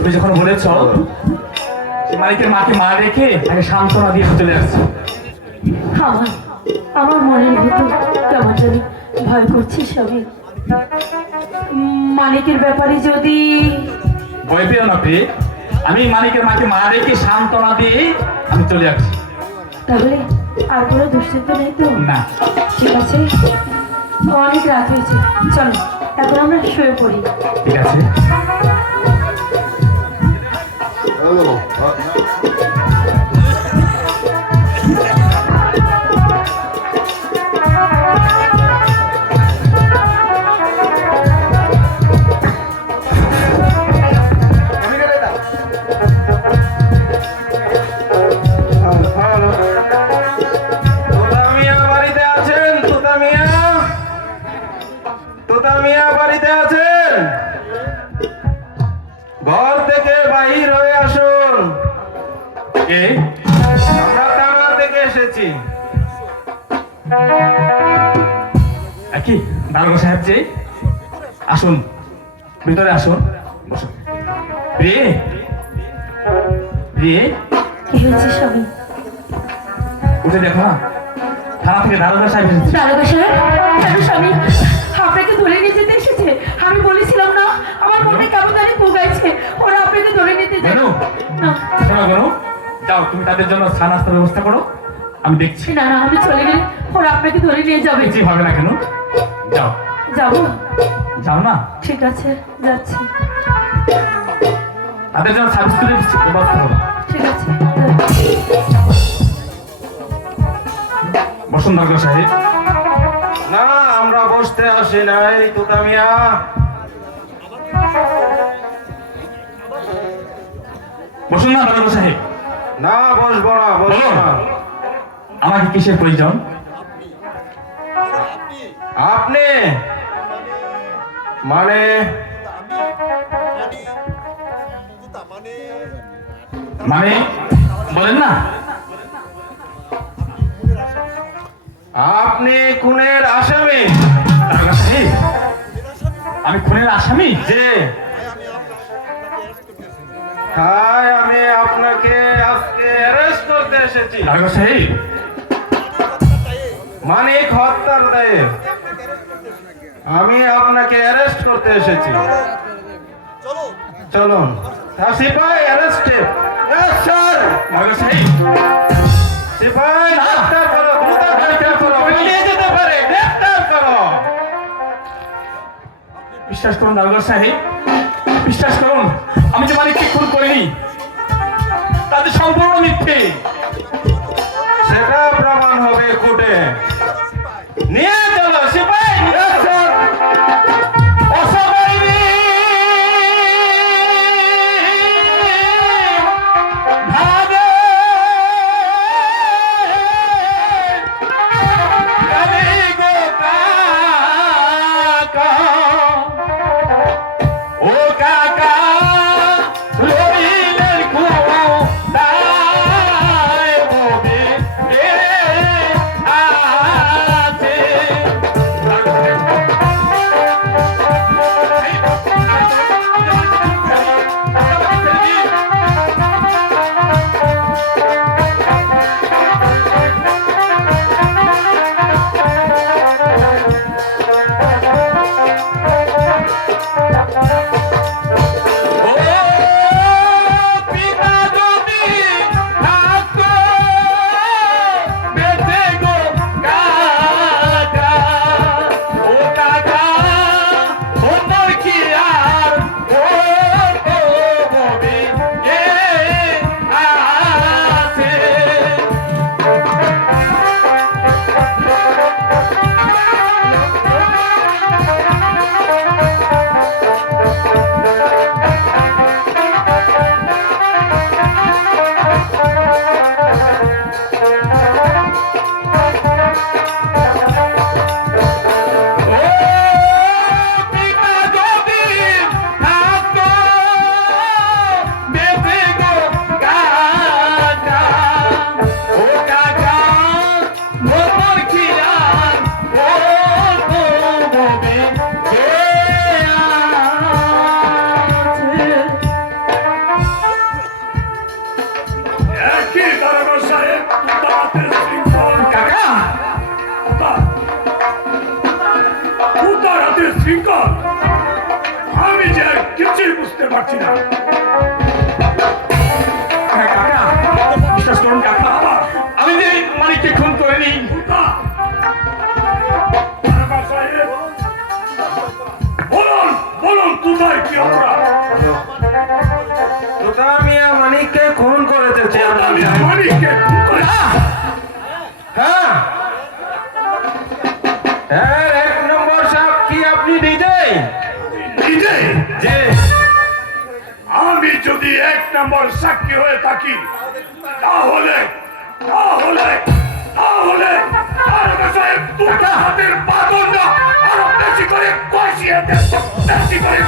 তুমি যখন বলেছ মালিকের মাকে মা রেখে তাকে সান্ত্বনা দিয়ে চলে আসছে। আমার আমার মনের ভিতর কেমন জানি ভয় করছে সবই মালিকের ব্যাপারে যদি ভয় পেও না পেয়ে আমি মালিকের মাকে মা রেখে সান্ত্বনা দিয়ে আমি চলে আসছি। তাহলে আর কোনো দুশ্চিন্তা নেই তো? না। ঠিক আছে। অনেক রাত হয়েছে। চলো এখন আমরা শুয়ে পড়ি। ঠিক আছে। Hello. তোতা মিয়া বাড়িতে আছেন এসেছি কি দারোগা সাহেব যে আসুন। ভিতরে আসুন। বসুন প্রিয়ে প্রিয়ে কি হয়েছে স্বামী উঠে দেখো না। থানা থেকে দারোগা সাহেব এসেছে। দারোগা সাহেব? স্বামী আপনাকে ধরে নিয়ে যেতে এসেছে? আমি বলেছিলাম না আমার মনে কেমন জানি পোগাইছে। ওরা আপনাকে ধরে নিতে যায় না। শোনো যাও তুমি তাদের জন্য নাস্তার ব্যবস্থা করো। আমি দেখছি। না না আমি চলে গেলে ওরা আপনাকে ধরে নিয়ে যাবে। কিছু হবে না কেন? যাও। যাব। যাও না? ঠিক আছে যাচ্ছি। তাদের জন্য সার্ভিস করে ব্যবস্থা করো। ঠিক আছে বসুন দারোগা সাহেব। না আমরা বসতে আসি নাই তোতা মিয়া বসুন না দারোগা সাহেব। না বসবো না বসবো না। আমাকে কিসের প্রয়োজন? আপনি! মানে? মানে? বলেন না। আপনি খুনের আসামি। আমি খুনের আসামি? যে আমি আপনাকে আজকে অ্যারেস্ট করতে এসেছি। মানিক হত্যার দায়ে আমি আপনাকে অ্যারেস্ট করতে এসেছি। চলুন। গ্রেফতার করো বিশ্বাস করুন সাহেব, বিশ্বাস করুন, আমি যে মালিককে খুন করিনি তাদের সম্পূর্ণ মিথ্যে। দেখতে পাচ্ছি না। মিয়া খুন হ্যাঁ।, হ্যাঁ। হ্যাঁ। এক নম্বর সাহেব কি আপনি নিজেই? নিজেই? যে আমি যদি এক নম্বর সাক্ষী হয়ে থাকি, তাহলে তাহলে তাহলে হাতের বাদনটা আরও বেশি করে কষিয়ে বেশি করে